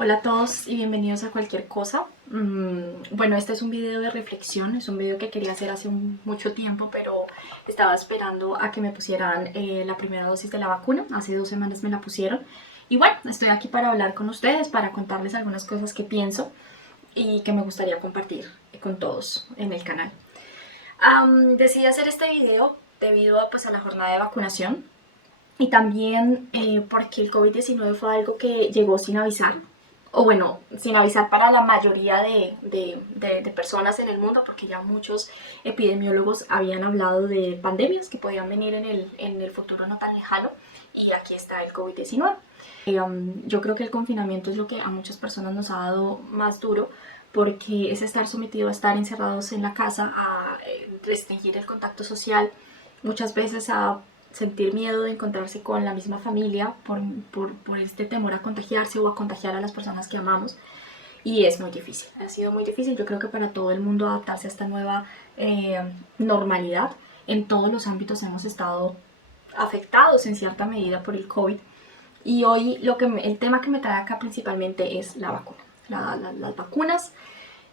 Hola a todos y bienvenidos a cualquier cosa. Bueno, este es un video de reflexión, es un video que quería hacer hace mucho tiempo, pero estaba esperando a que me pusieran la primera dosis de la vacuna. Hace 2 semanas me la pusieron. Y bueno, estoy aquí para hablar con ustedes, para contarles algunas cosas que pienso y que me gustaría compartir con todos en el canal. Decidí hacer este video debido a la jornada de vacunación y también porque el COVID-19 fue algo que llegó sin avisar, o bueno, sin avisar para la mayoría de personas en el mundo, porque ya muchos epidemiólogos habían hablado de pandemias que podían venir en el futuro no tan lejano, y aquí está el COVID-19. Yo creo que el confinamiento es lo que a muchas personas nos ha dado más duro, porque es estar sometido a estar encerrados en la casa, a restringir el contacto social, muchas veces a sentir miedo de encontrarse con la misma familia por este temor a contagiarse o a contagiar a las personas que amamos. Y es muy difícil, ha sido muy difícil. Yo creo que para todo el mundo adaptarse a esta nueva normalidad. En todos los ámbitos hemos estado afectados en cierta medida por el COVID. Y hoy el tema que me trae acá principalmente es la vacuna. Las vacunas,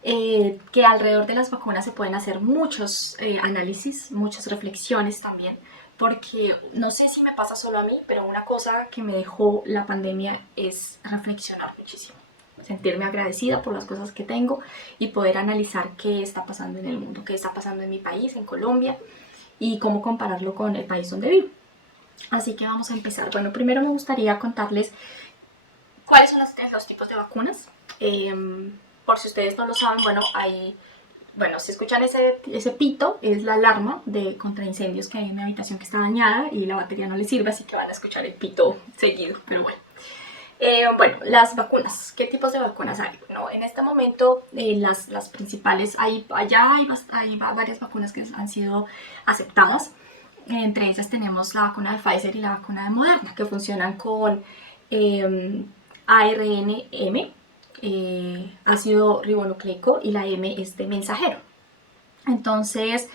que alrededor de las vacunas se pueden hacer muchos análisis, muchas reflexiones también, porque no sé si me pasa solo a mí, pero una cosa que me dejó la pandemia es reflexionar muchísimo, sentirme agradecida por las cosas que tengo y poder analizar qué está pasando en el mundo, qué está pasando en mi país, en Colombia, y cómo compararlo con el país donde vivo. Así que vamos a empezar. Bueno, primero me gustaría contarles cuáles son los tipos de vacunas. Por si ustedes no lo saben, bueno, si escuchan ese pito, es la alarma contra incendios que hay en mi habitación que está dañada y la batería no le sirve, así que van a escuchar el pito seguido, pero bueno. Bueno, las vacunas. ¿Qué tipos de vacunas hay? Bueno, en este momento las principales, hay varias vacunas que han sido aceptadas. Entre ellas tenemos la vacuna de Pfizer y la vacuna de Moderna, que funcionan con ARNM, ácido ribonucleico, y la M es de mensajero. Entonces,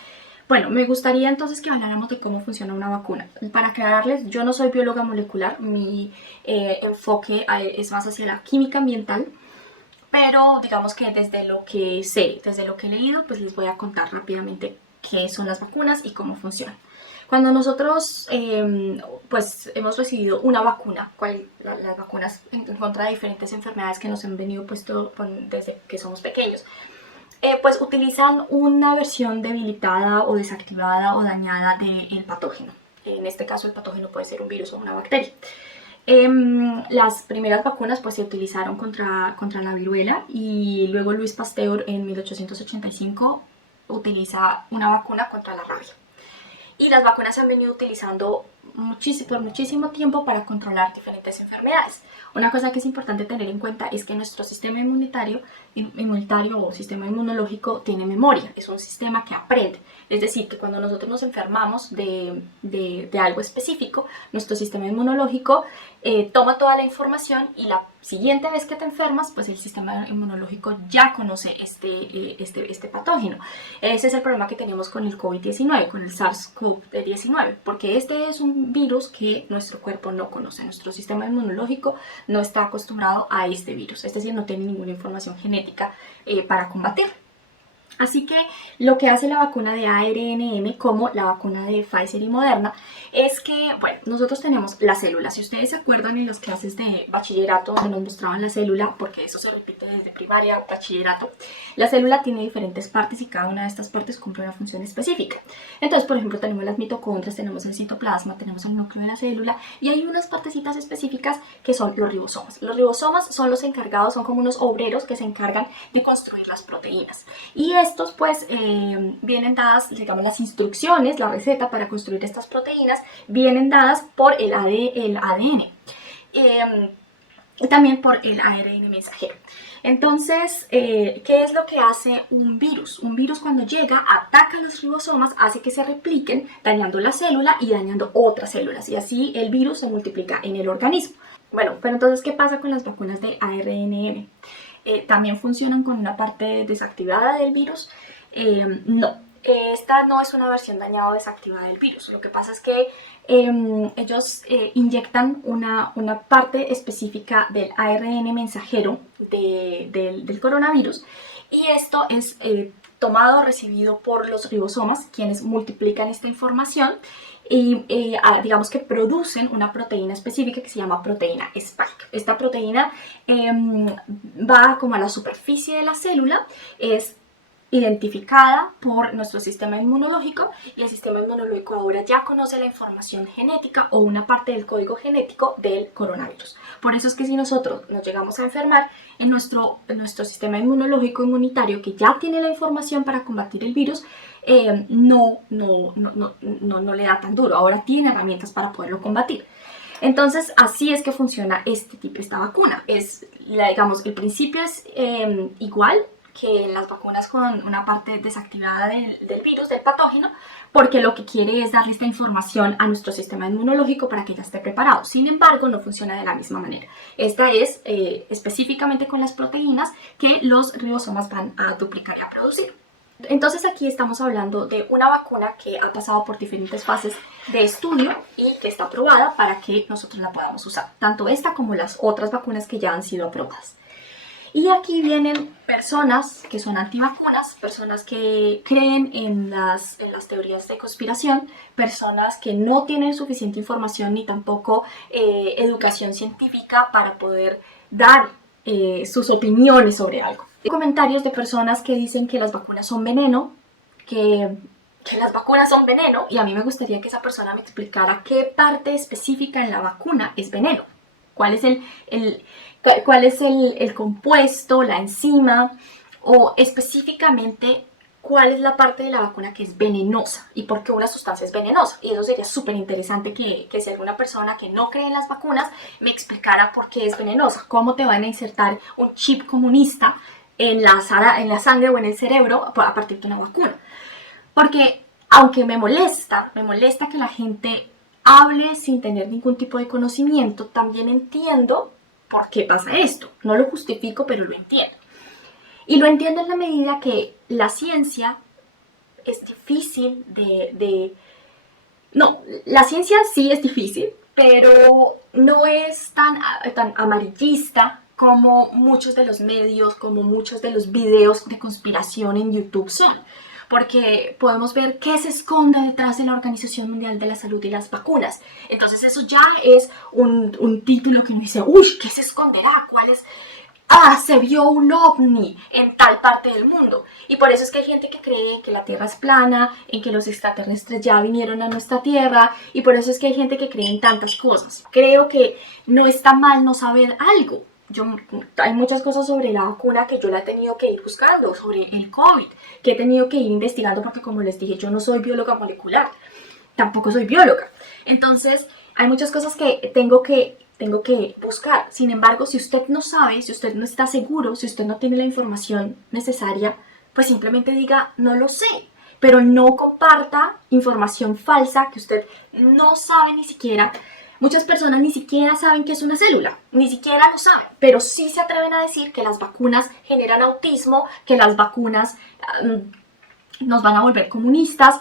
bueno, me gustaría entonces que habláramos de cómo funciona una vacuna. Para aclararles, yo no soy bióloga molecular, mi enfoque es más hacia la química ambiental, pero digamos que desde lo que sé, desde lo que he leído, pues les voy a contar rápidamente qué son las vacunas y cómo funcionan. Cuando nosotros pues hemos recibido una vacuna, las vacunas en contra de diferentes enfermedades que nos han venido puesto desde que somos pequeños, pues utilizan una versión debilitada o desactivada o dañada del patógeno. En este caso el patógeno puede ser un virus o una bacteria. Las primeras vacunas pues se utilizaron contra la viruela, y luego Luis Pasteur en 1885 utiliza una vacuna contra la rabia. Y las vacunas se han venido utilizando por muchísimo tiempo para controlar diferentes enfermedades. Una cosa que es importante tener en cuenta es que nuestro sistema inmunitario o sistema inmunológico tiene memoria, es un sistema que aprende. Es decir, que cuando nosotros nos enfermamos de algo específico, nuestro sistema inmunológico toma toda la información, y la siguiente vez que te enfermas, pues el sistema inmunológico ya conoce este patógeno. Ese es el problema que tenemos con el COVID-19, con el SARS-CoV-19, porque este es un virus que nuestro cuerpo no conoce, nuestro sistema inmunológico no está acostumbrado a este virus, es decir, no tiene ninguna información genética para combatir. Así que lo que hace la vacuna de ARNM, como la vacuna de Pfizer y Moderna, es que, bueno, nosotros tenemos la célula. Si ustedes se acuerdan en las clases de bachillerato donde nos mostraban la célula, porque eso se repite desde primaria a bachillerato, la célula tiene diferentes partes y cada una de estas partes cumple una función específica. Entonces, por ejemplo, tenemos las mitocondrias, tenemos el citoplasma, tenemos el núcleo de la célula, y hay unas partecitas específicas que son los ribosomas. Los ribosomas son los encargados, son como unos obreros que se encargan de construir las proteínas. Y estos pues vienen dadas, digamos, las instrucciones, la receta para construir estas proteínas vienen dadas por el ADN y también por el ARN mensajero. Entonces, ¿qué es lo que hace un virus? Un virus, cuando llega, ataca a los ribosomas, hace que se repliquen, dañando la célula y dañando otras células, y así el virus se multiplica en el organismo. Bueno, pero entonces, ¿qué pasa con las vacunas de ARNM? ¿También funcionan con una parte desactivada del virus? No. esta no es una versión dañada o desactivada del virus. Lo que pasa es que ellos inyectan una parte específica del ARN mensajero del coronavirus, y esto es tomado, recibido por los ribosomas, quienes multiplican esta información y digamos que producen una proteína específica que se llama proteína Spike. Esta proteína va como a la superficie de la célula, es identificada por nuestro sistema inmunológico, y el sistema inmunológico ahora ya conoce la información genética o una parte del código genético del coronavirus. Por eso es que si nosotros nos llegamos a enfermar, en nuestro sistema inmunológico inmunitario, que ya tiene la información para combatir el virus, no le da tan duro. Ahora tiene herramientas para poderlo combatir. Entonces, así es que funciona esta vacuna. Digamos, el principio es igual que en las vacunas con una parte desactivada del virus, del patógeno, porque lo que quiere es darle esta información a nuestro sistema inmunológico para que ya esté preparado. Sin embargo, no funciona de la misma manera. Esta es específicamente con las proteínas que los ribosomas van a duplicar y a producir. Entonces aquí estamos hablando de una vacuna que ha pasado por diferentes fases de estudio y que está aprobada para que nosotros la podamos usar, tanto esta como las otras vacunas que ya han sido aprobadas. Y aquí vienen personas que son antivacunas, personas que creen en las teorías de conspiración, personas que no tienen suficiente información ni tampoco educación científica para poder dar sus opiniones sobre algo. Hay comentarios de personas que dicen que las vacunas son veneno, que las vacunas son veneno, y a mí me gustaría que esa persona me explicara qué parte específica en la vacuna es veneno. ¿Cuál es el compuesto, la enzima, o específicamente cuál es la parte de la vacuna que es venenosa y por qué una sustancia es venenosa? Y eso sería súper interesante que si alguna persona que no cree en las vacunas me explicara por qué es venenosa. ¿Cómo te van a insertar un chip comunista en la sangre o en el cerebro a partir de una vacuna? Porque aunque me molesta que la gente hable sin tener ningún tipo de conocimiento, también entiendo por qué pasa esto. No lo justifico, pero lo entiendo. Y lo entiendo en la medida que la ciencia es difícil No, la ciencia sí es difícil, pero no es tan amarillista como muchos de los medios, como muchos de los videos de conspiración en YouTube son. Porque podemos ver qué se esconde detrás de la Organización Mundial de la Salud y las vacunas. Entonces eso ya es un título que me dice, uy, ¿qué se esconderá? ¿Cuál es? Se vio un ovni en tal parte del mundo. Y por eso es que hay gente que cree que la Tierra es plana, en que los extraterrestres ya vinieron a nuestra Tierra, y por eso es que hay gente que cree en tantas cosas. Creo que no está mal no saber algo. Hay muchas cosas sobre la vacuna que yo la he tenido que ir buscando, sobre el COVID, que he tenido que ir investigando, porque como les dije, yo no soy bióloga molecular, tampoco soy bióloga. Entonces, hay muchas cosas que tengo que buscar. Sin embargo, si usted no sabe, si usted no está seguro, si usted no tiene la información necesaria, pues simplemente diga, no lo sé. Pero no comparta información falsa que usted no sabe ni siquiera. Muchas personas ni siquiera saben qué es una célula, ni siquiera lo saben, pero sí se atreven a decir que las vacunas generan autismo, que las vacunas nos van a volver comunistas,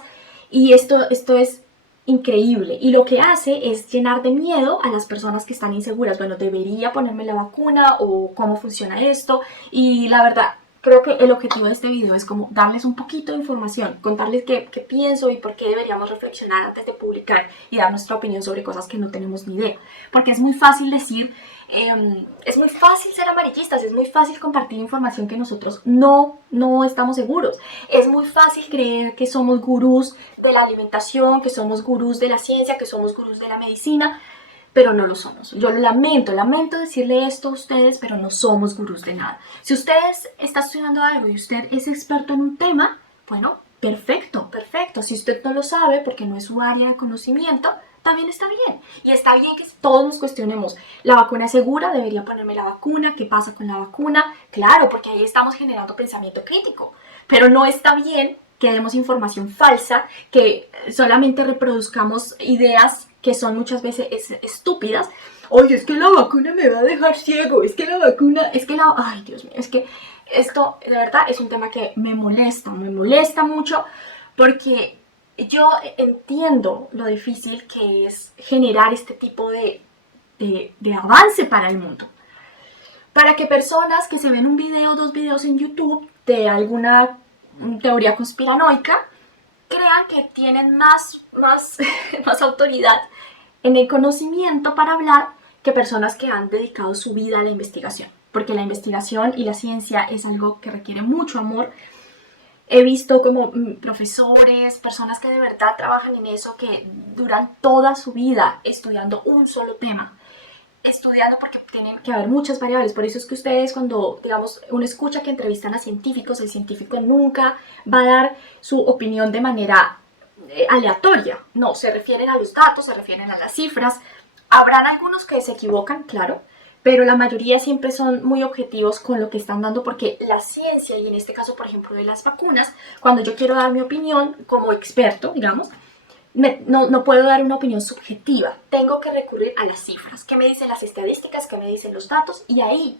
y esto es increíble, y lo que hace es llenar de miedo a las personas que están inseguras. Bueno, ¿debería ponerme la vacuna o cómo funciona esto? Y la verdad, creo que el objetivo de este video es como darles un poquito de información, contarles qué pienso y por qué deberíamos reflexionar antes de publicar y dar nuestra opinión sobre cosas que no tenemos ni idea. Porque es muy fácil decir, es muy fácil ser amarillistas, es muy fácil compartir información que nosotros no estamos seguros. Es muy fácil creer que somos gurús de la alimentación, que somos gurús de la ciencia, que somos gurús de la medicina, pero no lo somos. Yo lo lamento decirle esto a ustedes, pero no somos gurús de nada. Si usted está estudiando algo y usted es experto en un tema, bueno, perfecto. Si usted no lo sabe porque no es su área de conocimiento, también está bien. Y está bien que todos nos cuestionemos, ¿la vacuna es segura? ¿Debería ponerme la vacuna? ¿Qué pasa con la vacuna? Claro, porque ahí estamos generando pensamiento crítico. Pero no está bien que demos información falsa, que solamente reproduzcamos ideas que son muchas veces estúpidas. Oye, es que la vacuna me va a dejar ciego, ay, Dios mío, es que esto de verdad es un tema que me molesta mucho, porque yo entiendo lo difícil que es generar este tipo de avance para el mundo. Para que personas que se ven un video o dos videos en YouTube de alguna teoría conspiranoica crean que tienen más autoridad en el conocimiento para hablar que personas que han dedicado su vida a la investigación. Porque la investigación y la ciencia es algo que requiere mucho amor. He visto como profesores, personas que de verdad trabajan en eso, que duran toda su vida estudiando un solo tema. Estudiando porque tienen que haber muchas variables. Por eso es que ustedes cuando, digamos, uno escucha que entrevistan a científicos, el científico nunca va a dar su opinión de manera aleatoria. No, se refieren a los datos, se refieren a las cifras. Habrán algunos que se equivocan, claro, pero la mayoría siempre son muy objetivos con lo que están dando, porque la ciencia, y en este caso, por ejemplo, de las vacunas, cuando yo quiero dar mi opinión como experto, digamos, no puedo dar una opinión subjetiva, tengo que recurrir a las cifras, qué me dicen las estadísticas, qué me dicen los datos, y ahí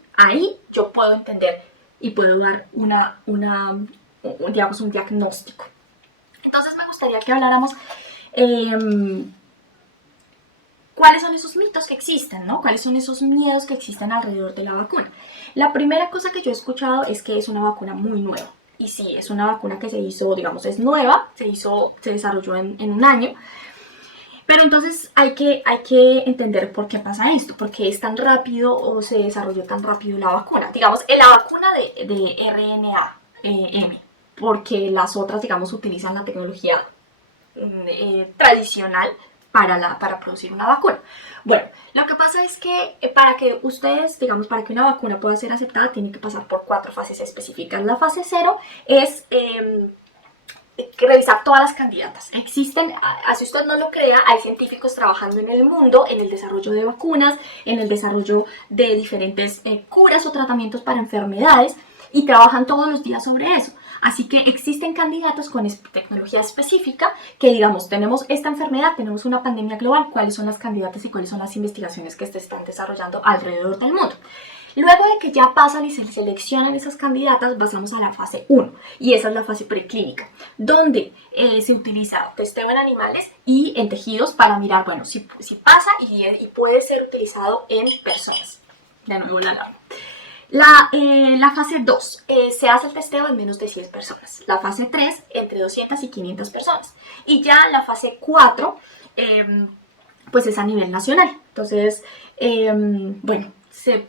yo puedo entender y puedo dar digamos, un diagnóstico. Entonces me gustaría que habláramos cuáles son esos mitos que existen, ¿no? Cuáles son esos miedos que existen alrededor de la vacuna. La primera cosa que yo he escuchado es que es una vacuna muy nueva. Y sí, es una vacuna que se hizo, digamos, es nueva, se desarrolló en un año. Pero entonces hay que entender por qué pasa esto, por qué es tan rápido o se desarrolló tan rápido la vacuna. Digamos, la vacuna de RNA-M, porque las otras, digamos, utilizan la tecnología tradicional para producir una vacuna. Bueno, lo que pasa es que para que ustedes, digamos, para que una vacuna pueda ser aceptada, tiene que pasar por 4 fases específicas. La fase 0 es revisar todas las candidatas. Existen, así usted no lo crea, hay científicos trabajando en el mundo en el desarrollo de vacunas, en el desarrollo de diferentes curas o tratamientos para enfermedades, y trabajan todos los días sobre eso. Así que existen candidatos con tecnología específica que, digamos, tenemos esta enfermedad, tenemos una pandemia global, cuáles son las candidatas y cuáles son las investigaciones que se están desarrollando alrededor del mundo. Luego de que ya pasan y se seleccionan esas candidatas, pasamos a la fase 1, y esa es la fase preclínica, donde se utiliza testeo en animales y en tejidos para mirar, bueno, si pasa y puede ser utilizado en personas. De nuevo la alarma. La fase 2, se hace el testeo en menos de 100 personas. La fase 3, entre 200 y 500 personas. Y ya la fase 4, pues es a nivel nacional. Entonces, bueno, se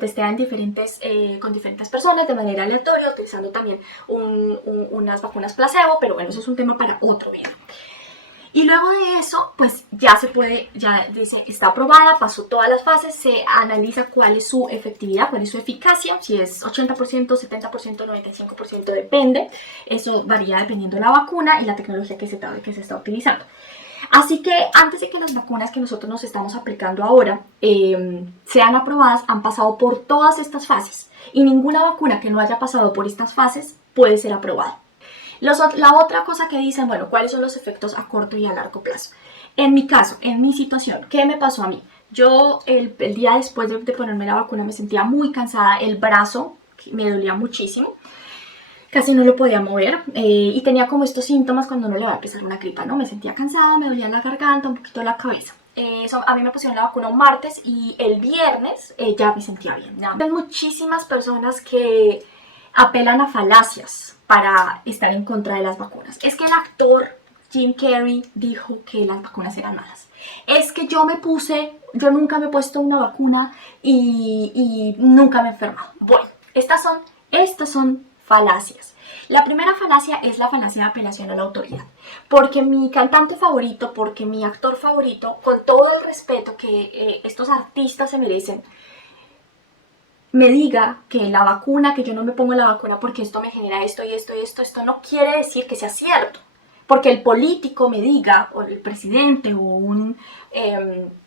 testea con diferentes personas de manera aleatoria, utilizando también unas vacunas placebo, pero bueno, eso es un tema para otro video. Y luego de eso, pues ya se puede, ya dice, está aprobada, pasó todas las fases, se analiza cuál es su efectividad, cuál es su eficacia, si es 80%, 70%, 95%, depende. Eso varía dependiendo de la vacuna y la tecnología que se está utilizando. Así que antes de que las vacunas que nosotros nos estamos aplicando ahora sean aprobadas, han pasado por todas estas fases. Y ninguna vacuna que no haya pasado por estas fases puede ser aprobada. La otra cosa que dicen, bueno, ¿cuáles son los efectos a corto y a largo plazo? En mi caso, en mi situación, ¿qué me pasó a mí? Yo el día después de ponerme la vacuna me sentía muy cansada, el brazo me dolía muchísimo, casi no lo podía mover y tenía como estos síntomas cuando uno le va a empezar una gripa, ¿no? Me sentía cansada, me dolía la garganta, un poquito la cabeza. A mí me pusieron la vacuna un martes y el viernes ya me sentía bien. Hay muchísimas personas que apelan a falacias para estar en contra de las vacunas. Es que el actor Jim Carrey dijo que las vacunas eran malas. Es que yo nunca me he puesto una vacuna y nunca me he enfermado. Bueno, estas son falacias. La primera falacia es la falacia de apelación a la autoridad. Porque mi cantante favorito, porque mi actor favorito, con todo el respeto que estos artistas se merecen, me diga que la vacuna, que yo no me pongo la vacuna porque esto me genera esto y esto y esto no quiere decir que sea cierto. Porque el político me diga, o el presidente, o un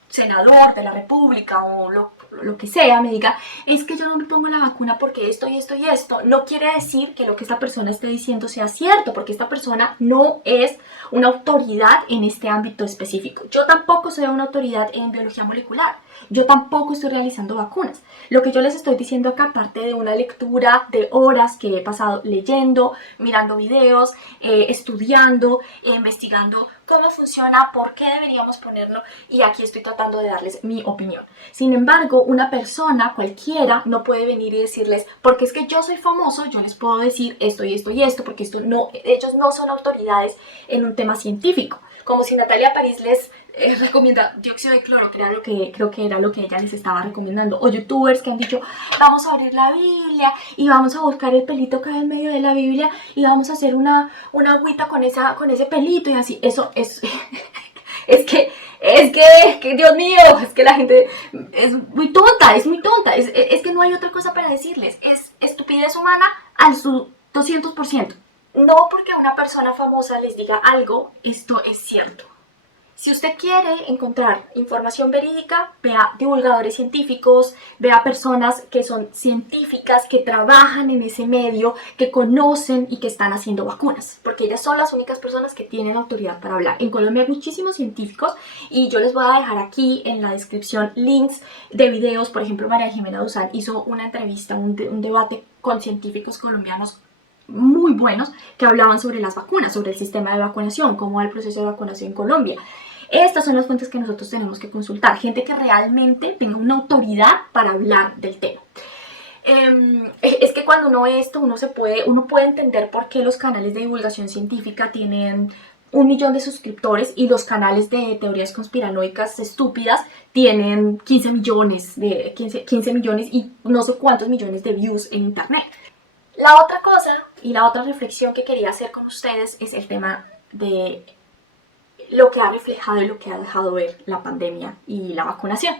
senador de la república, o lo que sea, me diga, es que yo no me pongo la vacuna porque esto y esto y esto, no quiere decir que lo que esta persona esté diciendo sea cierto, porque esta persona no es una autoridad en este ámbito específico. Yo tampoco soy una autoridad en biología molecular. Yo tampoco estoy realizando vacunas. Lo que yo les estoy diciendo acá, aparte de una lectura de horas que he pasado leyendo, mirando videos, estudiando, investigando cómo funciona, por qué deberíamos ponerlo, y aquí estoy tratando de darles mi opinión. Sin embargo, una persona cualquiera no puede venir y decirles, porque es que yo soy famoso, yo les puedo decir esto y esto y esto, porque esto no, ellos no son autoridades en un tema científico. Como si Natalia París les recomienda dióxido de cloro, que era lo que creo que era lo que ella les estaba recomendando, o youtubers que han dicho, vamos a abrir la Biblia y vamos a buscar el pelito que hay en medio de la Biblia y vamos a hacer una agüita con ese pelito y así. Eso es es que, Dios mío, es que la gente es muy tonta, es que no hay otra cosa para decirles, es estupidez humana al su 200%. No porque una persona famosa les diga algo, esto es cierto. Si usted quiere encontrar información verídica, vea divulgadores científicos, vea personas que son científicas, que trabajan en ese medio, que conocen y que están haciendo vacunas, porque ellas son las únicas personas que tienen autoridad para hablar. En Colombia hay muchísimos científicos y yo les voy a dejar aquí en la descripción links de videos. Por ejemplo, María Jimena Duzán hizo una entrevista, un debate con científicos colombianos muy buenos que hablaban sobre las vacunas, sobre el sistema de vacunación, cómo va el proceso de vacunación en Colombia. Estas son las fuentes que nosotros tenemos que consultar, gente que realmente tenga una autoridad para hablar del tema. Es que cuando uno ve esto, uno puede entender por qué los canales de divulgación científica tienen 1 millón de suscriptores y los canales de teorías conspiranoicas estúpidas tienen 15 millones, 15 millones y no sé cuántos millones de views en internet. La otra cosa y la otra reflexión que quería hacer con ustedes es el tema de lo que ha reflejado y lo que ha dejado ver la pandemia y la vacunación.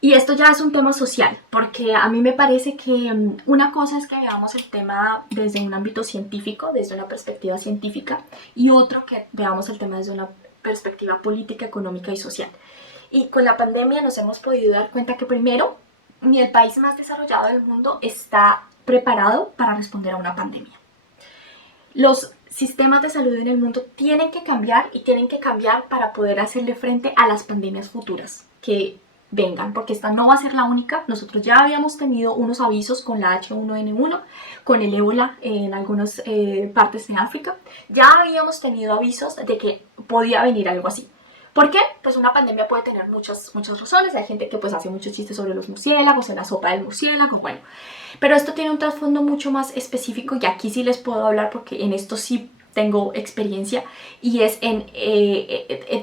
Y esto ya es un tema social, porque a mí me parece que una cosa es que veamos el tema desde un ámbito científico, desde una perspectiva científica, y otro que veamos el tema desde una perspectiva política, económica y social. Y con la pandemia nos hemos podido dar cuenta que primero, ni el país más desarrollado del mundo está preparado para responder a una pandemia. Los sistemas de salud en el mundo tienen que cambiar y tienen que cambiar para poder hacerle frente a las pandemias futuras que vengan, porque esta no va a ser la única. Nosotros ya habíamos tenido unos avisos con la H1N1, con el ébola en algunas partes de África. Ya habíamos tenido avisos de que podía venir algo así. ¿Por qué? Pues una pandemia puede tener muchas razones. Hay gente que pues hace muchos chistes sobre los murciélagos, en la sopa del murciélago, bueno. Pero esto tiene un trasfondo mucho más específico y aquí sí les puedo hablar porque en esto sí tengo experiencia y es en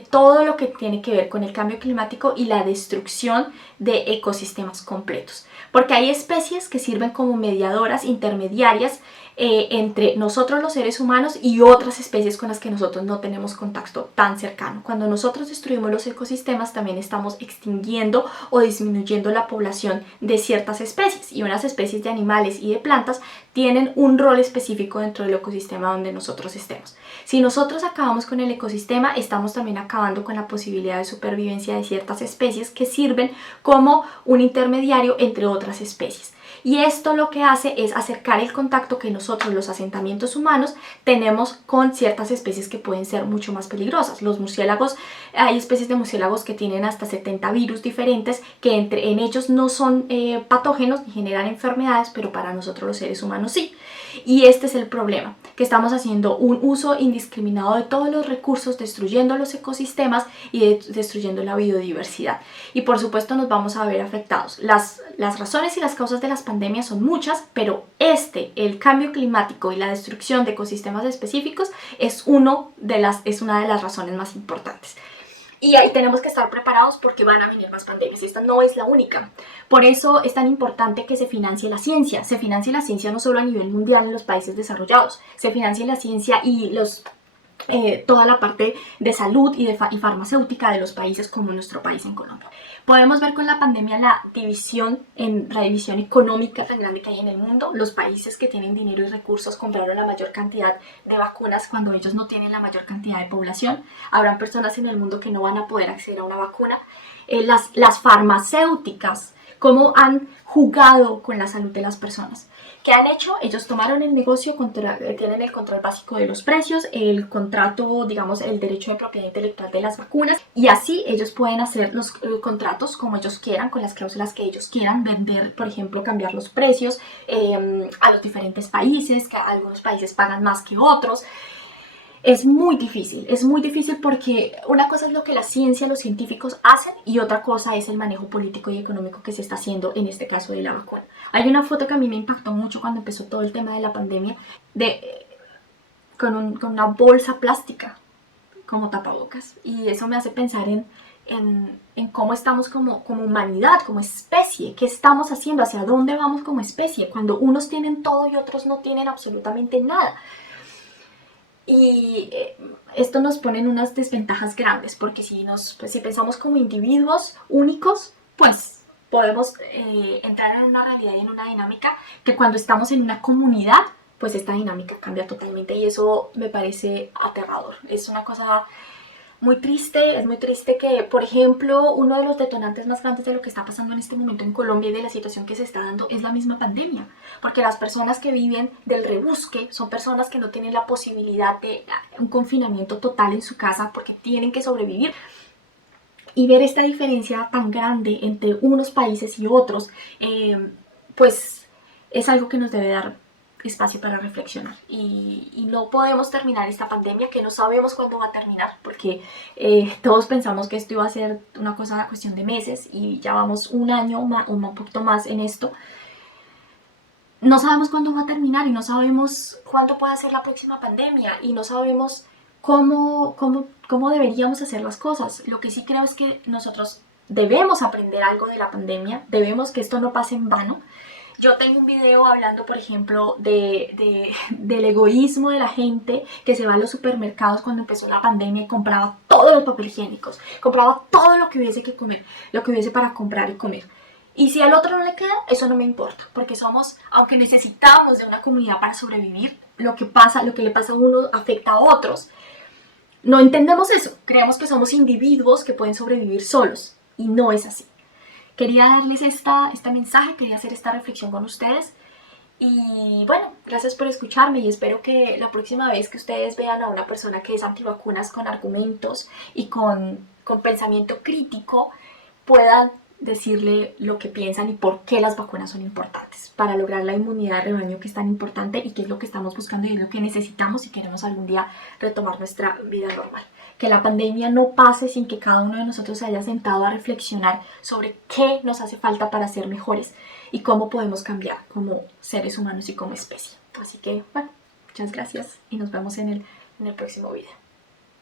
todo lo que tiene que ver con el cambio climático y la destrucción de ecosistemas completos. Porque hay especies que sirven como mediadoras intermediarias entre nosotros los seres humanos y otras especies con las que nosotros no tenemos contacto tan cercano. Cuando nosotros destruimos los ecosistemas también estamos extinguiendo o disminuyendo la población de ciertas especies, y unas especies de animales y de plantas tienen un rol específico dentro del ecosistema donde nosotros estemos. Si nosotros acabamos con el ecosistema, estamos también acabando con la posibilidad de supervivencia de ciertas especies que sirven como un intermediario entre otras especies. Y esto lo que hace es acercar el contacto que nosotros, los asentamientos humanos, tenemos con ciertas especies que pueden ser mucho más peligrosas. Los murciélagos, hay especies de murciélagos que tienen hasta 70 virus diferentes que en ellos no son patógenos ni generan enfermedades, pero para nosotros los seres humanos sí. Y este es el problema, que estamos haciendo un uso indiscriminado de todos los recursos, destruyendo los ecosistemas y destruyendo la biodiversidad. Y por supuesto nos vamos a ver afectados. Las razones y las causas de las pandemias son muchas, pero el cambio climático y la destrucción de ecosistemas específicos es una de las razones más importantes. Y ahí tenemos que estar preparados porque van a venir más pandemias y esta no es la única. Por eso es tan importante que se financie la ciencia. Se financie la ciencia no solo a nivel mundial en los países desarrollados, se financie la ciencia y toda la parte de salud y farmacéutica de los países como nuestro país en Colombia. Podemos ver con la pandemia la división económica tan grande que hay en el mundo. Los países que tienen dinero y recursos compraron la mayor cantidad de vacunas cuando ellos no tienen la mayor cantidad de población. Habrán personas en el mundo que no van a poder acceder a una vacuna. Las farmacéuticas cómo han jugado con la salud de las personas. ¿Qué han hecho? Ellos tomaron el negocio, tienen el control básico de los precios, el contrato, digamos, el derecho de propiedad intelectual de las vacunas, y así ellos pueden hacer los contratos como ellos quieran, con las cláusulas que ellos quieran, vender, por ejemplo, cambiar los precios a los diferentes países, que algunos países pagan más que otros. Es muy difícil porque una cosa es lo que la ciencia, los científicos hacen y otra cosa es el manejo político y económico que se está haciendo en este caso de la vacuna. Hay una foto que a mí me impactó mucho cuando empezó todo el tema de la pandemia con una bolsa plástica como tapabocas, y eso me hace pensar en cómo estamos como humanidad, como especie, qué estamos haciendo, hacia dónde vamos como especie, cuando unos tienen todo y otros no tienen absolutamente nada. Y esto nos pone en unas desventajas grandes, porque si pensamos como individuos únicos, pues podemos entrar en una realidad y en una dinámica que cuando estamos en una comunidad, pues esta dinámica cambia totalmente, y eso me parece aterrador. Es una cosa muy triste, es muy triste que, por ejemplo, uno de los detonantes más grandes de lo que está pasando en este momento en Colombia y de la situación que se está dando es la misma pandemia, porque las personas que viven del rebusque son personas que no tienen la posibilidad de un confinamiento total en su casa porque tienen que sobrevivir. Y ver esta diferencia tan grande entre unos países y otros, pues es algo que nos debe dar espacio para reflexionar, y no podemos terminar esta pandemia, que no sabemos cuándo va a terminar, porque todos pensamos que esto iba a ser una cuestión de meses y ya vamos un año o un poquito más en esto. No sabemos cuándo va a terminar y no sabemos cuándo puede ser la próxima pandemia y no sabemos cómo deberíamos hacer las cosas. Lo que sí creo es que nosotros debemos aprender algo de la pandemia, debemos que esto no pase en vano. Yo tengo un video hablando, por ejemplo, del egoísmo de la gente que se va a los supermercados cuando empezó la pandemia y compraba todos los papel higiénicos, compraba todo lo que hubiese que comer, lo que hubiese para comprar y comer. Y si al otro no le queda, eso no me importa, porque aunque necesitamos de una comunidad para sobrevivir, lo que le pasa a uno afecta a otros. No entendemos eso, creemos que somos individuos que pueden sobrevivir solos, y no es así. Quería darles este mensaje, quería hacer esta reflexión con ustedes. Y bueno, gracias por escucharme, y espero que la próxima vez que ustedes vean a una persona que es antivacunas con argumentos y con pensamiento crítico, puedan decirle lo que piensan y por qué las vacunas son importantes para lograr la inmunidad de rebaño, que es tan importante y que es lo que estamos buscando y es lo que necesitamos si queremos algún día retomar nuestra vida normal. Que la pandemia no pase sin que cada uno de nosotros se haya sentado a reflexionar sobre qué nos hace falta para ser mejores y cómo podemos cambiar como seres humanos y como especie. Así que, bueno, muchas gracias y nos vemos en el próximo video.